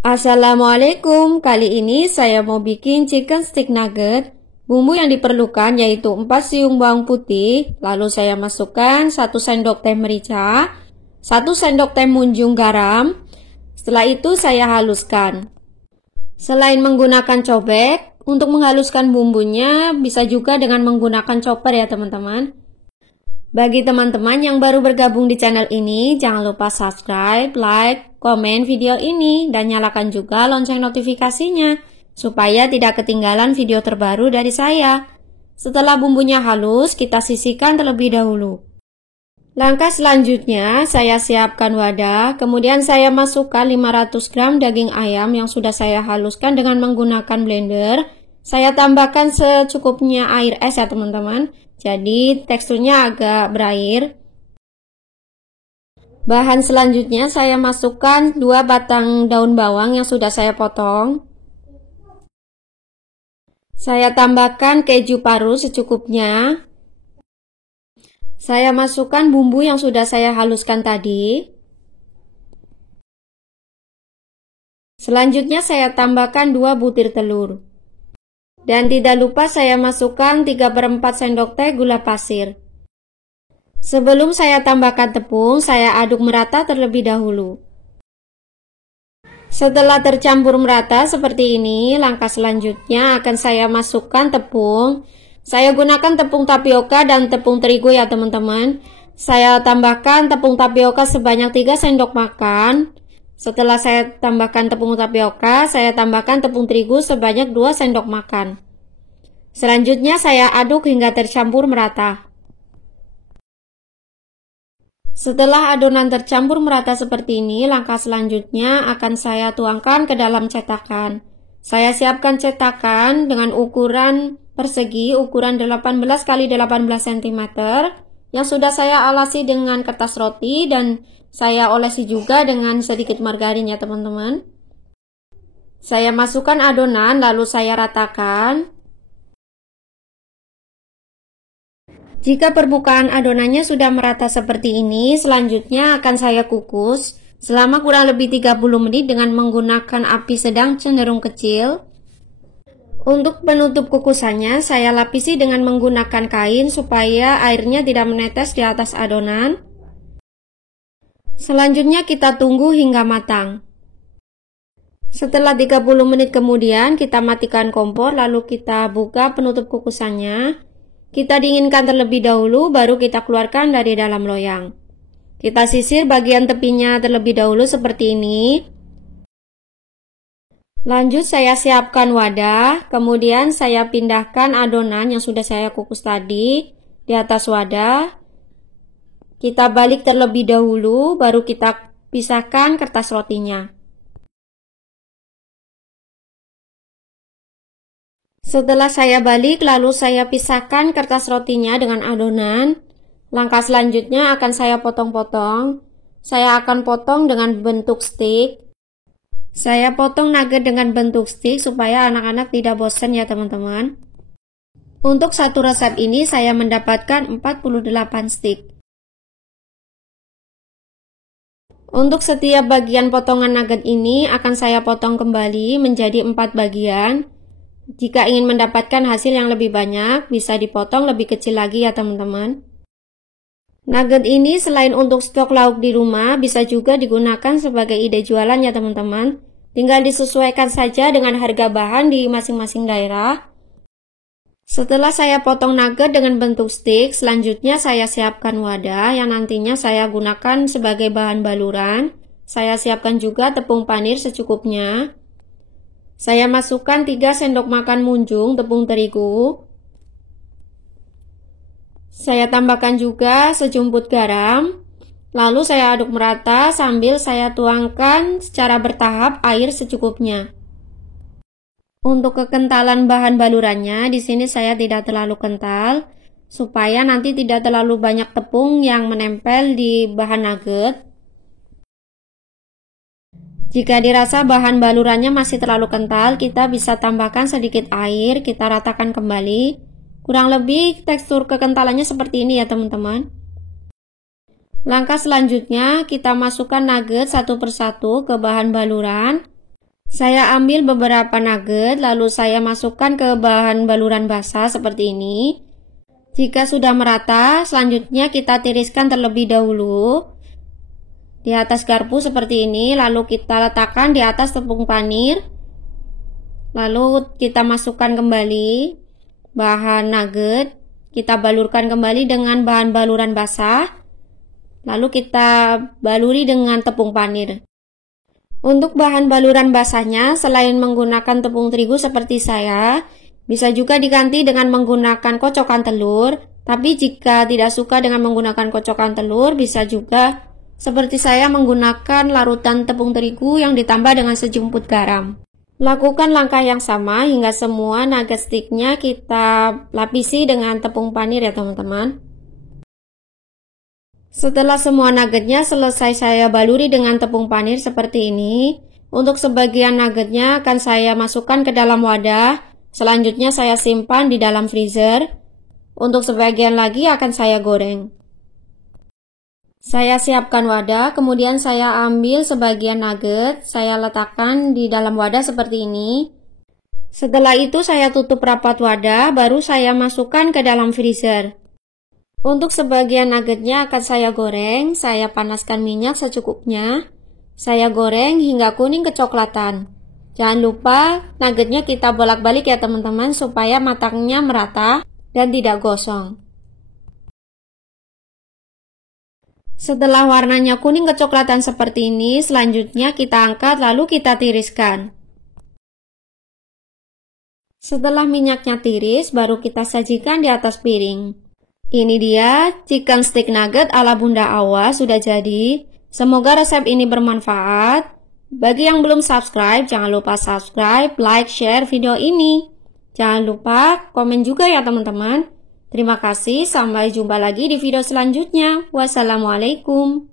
Assalamualaikum, kali ini saya mau bikin chicken stick nugget. Bumbu yang diperlukan yaitu 4 siung bawang putih, lalu saya masukkan 1 sendok teh merica, 1 sendok teh munjung garam. Setelah itu saya haluskan. Selain menggunakan cobek, untuk menghaluskan bumbunya bisa juga dengan menggunakan chopper ya teman-teman. Bagi teman-teman yang baru bergabung di channel ini, jangan lupa subscribe, like, komen video ini, dan nyalakan juga lonceng notifikasinya, supaya tidak ketinggalan video terbaru dari saya. Setelah bumbunya halus, kita sisihkan terlebih dahulu. Langkah selanjutnya, saya siapkan wadah, kemudian saya masukkan 500 gram daging ayam yang sudah saya haluskan dengan menggunakan blender. Saya tambahkan secukupnya air es ya teman-teman. Jadi teksturnya agak berair. Bahan selanjutnya saya masukkan 2 batang daun bawang yang sudah saya potong. Saya tambahkan keju parut secukupnya. Saya masukkan bumbu yang sudah saya haluskan tadi. Selanjutnya saya tambahkan 2 butir telur. Dan tidak lupa saya masukkan 3/4 sendok teh gula pasir. Sebelum saya tambahkan tepung, saya aduk merata terlebih dahulu. Setelah tercampur merata seperti ini, langkah selanjutnya akan saya masukkan tepung. Saya gunakan tepung tapioka dan tepung terigu ya teman-teman. Saya tambahkan tepung tapioka sebanyak 3 sendok makan. Setelah saya tambahkan tepung tapioka, saya tambahkan tepung terigu sebanyak 2 sendok makan. Selanjutnya saya aduk hingga tercampur merata. Setelah adonan tercampur merata seperti ini, langkah selanjutnya akan saya tuangkan ke dalam cetakan. Saya siapkan cetakan dengan ukuran persegi, ukuran 18 x 18 cm, yang sudah saya alasi dengan kertas roti dan saya olesi juga dengan sedikit margarin ya teman-teman. Saya masukkan adonan lalu saya ratakan. Jika permukaan adonannya sudah merata seperti ini, selanjutnya akan saya kukus selama kurang lebih 30 menit dengan menggunakan api sedang cenderung kecil. Untuk penutup kukusannya, saya lapisi dengan menggunakan kain supaya airnya tidak menetes di atas adonan. Selanjutnya kita tunggu hingga matang. Setelah 30 menit kemudian kita matikan kompor lalu kita buka penutup kukusannya. Kita dinginkan terlebih dahulu baru kita keluarkan dari dalam loyang. Kita sisir bagian tepinya terlebih dahulu seperti ini. Lanjut saya siapkan wadah, kemudian saya pindahkan adonan yang sudah saya kukus tadi di atas wadah. Kita balik terlebih dahulu, baru kita pisahkan kertas rotinya. Setelah saya balik, lalu saya pisahkan kertas rotinya dengan adonan. Langkah selanjutnya akan saya potong-potong. Saya akan potong dengan bentuk stick. Saya potong nugget dengan bentuk stick supaya anak-anak tidak bosan ya teman-teman. Untuk satu resep ini saya mendapatkan 48 stick. Untuk setiap bagian potongan nugget ini akan saya potong kembali menjadi 4 bagian. Jika ingin mendapatkan hasil yang lebih banyak, bisa dipotong lebih kecil lagi ya teman-teman. Nugget ini selain untuk stok lauk di rumah, bisa juga digunakan sebagai ide jualan ya teman-teman. Tinggal disesuaikan saja dengan harga bahan di masing-masing daerah. Setelah saya potong nugget dengan bentuk stick, selanjutnya saya siapkan wadah yang nantinya saya gunakan sebagai bahan baluran. Saya siapkan juga tepung panir secukupnya. Saya masukkan 3 sendok makan munjung tepung terigu. Saya tambahkan juga sejumput garam. Lalu saya aduk merata sambil saya tuangkan secara bertahap air secukupnya. Untuk kekentalan bahan balurannya, di sini saya tidak terlalu kental, supaya nanti tidak terlalu banyak tepung yang menempel di bahan nugget. Jika dirasa bahan balurannya masih terlalu kental, kita bisa tambahkan sedikit air, kita ratakan kembali. Kurang lebih tekstur kekentalannya seperti ini ya teman-teman. Langkah selanjutnya, kita masukkan nugget satu persatu ke bahan baluran. Saya ambil beberapa nugget, lalu saya masukkan ke bahan baluran basah seperti ini. Jika sudah merata, selanjutnya kita tiriskan terlebih dahulu di atas garpu seperti ini, lalu kita letakkan di atas tepung panir. Lalu kita masukkan kembali bahan nugget, kita balurkan kembali dengan bahan baluran basah, lalu kita baluri dengan tepung panir. Untuk bahan baluran basahnya, selain menggunakan tepung terigu seperti saya, bisa juga diganti dengan menggunakan kocokan telur. Tapi jika tidak suka dengan menggunakan kocokan telur, bisa juga seperti saya menggunakan larutan tepung terigu yang ditambah dengan sejumput garam. Lakukan langkah yang sama hingga semua nugget sticknya kita lapisi dengan tepung panir ya teman-teman. Setelah semua nuggetnya selesai saya baluri dengan tepung panir seperti ini. Untuk sebagian nuggetnya akan saya masukkan ke dalam wadah. Selanjutnya saya simpan di dalam freezer. Untuk sebagian lagi akan saya goreng. Saya siapkan wadah, kemudian saya ambil sebagian nugget. Saya letakkan di dalam wadah seperti ini. Setelah itu saya tutup rapat wadah, baru saya masukkan ke dalam freezer. Untuk sebagian nuggetnya akan saya goreng, saya panaskan minyak secukupnya. Saya goreng hingga kuning kecoklatan. Jangan lupa nuggetnya kita bolak-balik ya teman-teman supaya matangnya merata dan tidak gosong. Setelah warnanya kuning kecoklatan seperti ini, selanjutnya kita angkat lalu kita tiriskan. Setelah minyaknya tiris, baru kita sajikan di atas piring. Ini dia chicken stick nugget ala Bunda Awa sudah jadi. Semoga resep ini bermanfaat. Bagi yang belum subscribe, jangan lupa subscribe, like, share video ini. Jangan lupa komen juga ya teman-teman. Terima kasih, sampai jumpa lagi di video selanjutnya. Wassalamualaikum.